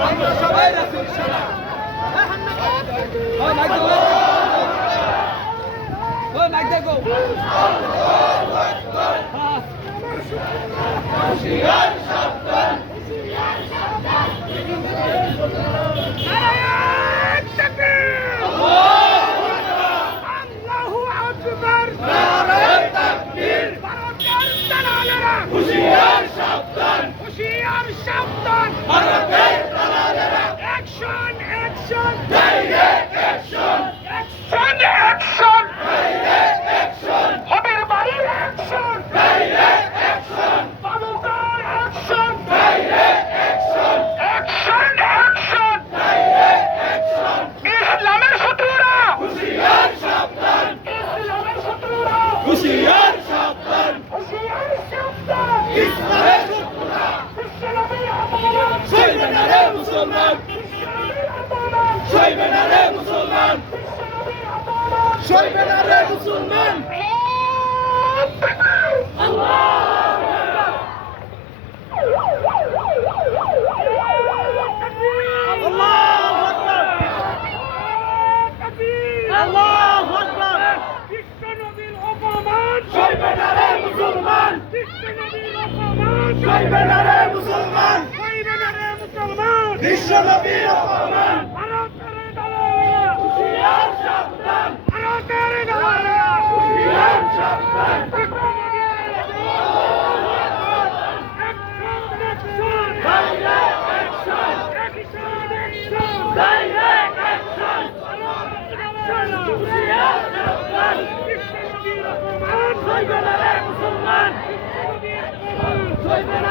আমরা সবাই রাসূল সালাম। ওই মাইক দাও, ওই মাইক দাও। আল্লাহু আকবার। হুঁশিয়ার সাবধান, হুঁশিয়ার সাবধান। নারায়ে তাকবীর, আল্লাহু আকবার, নারায়ে তাকবীর। ভারতের দালালেরা হুঁশিয়ার সাবধান, হুঁশিয়ার সাবধান। ভারতের দালালেরা action, action, direct action, action, action, direct action. হবির বাড়ির অ্যাকশন, ডাইরেক্ট অ্যাকশন। বাবুকার action, direct action, action, action, direct action. ইসলামের শত্রুরা হুঁশিয়ার সাবধান, ইসলামের শত্রুরা হুঁশিয়ার সাবধান, হুঁশিয়ার সাবধান। ইসলামের শত্রুরা ইসলামের অপমান সইবে না রে মুসলমান, ইসলামের অপমান সইবে না রে মুসলমান, ইসলামের অপমান সইবে না রে মুসলমান। আল্লাহু আকবার। কৃষ্ণ নবীর অপমান সইবে না রে মুসলমান, কৃষ্ণ নবীর অপমান সইবে না রে মুসলমান, সইবে না রে মুসলমান। কৃষ্ণ নবীর অপমান। ভারতের দালালেরা হুঁশিয়ার সাবধান, ভারতের দালালেরা হুঁশিয়ার সাবধান। মুসলমান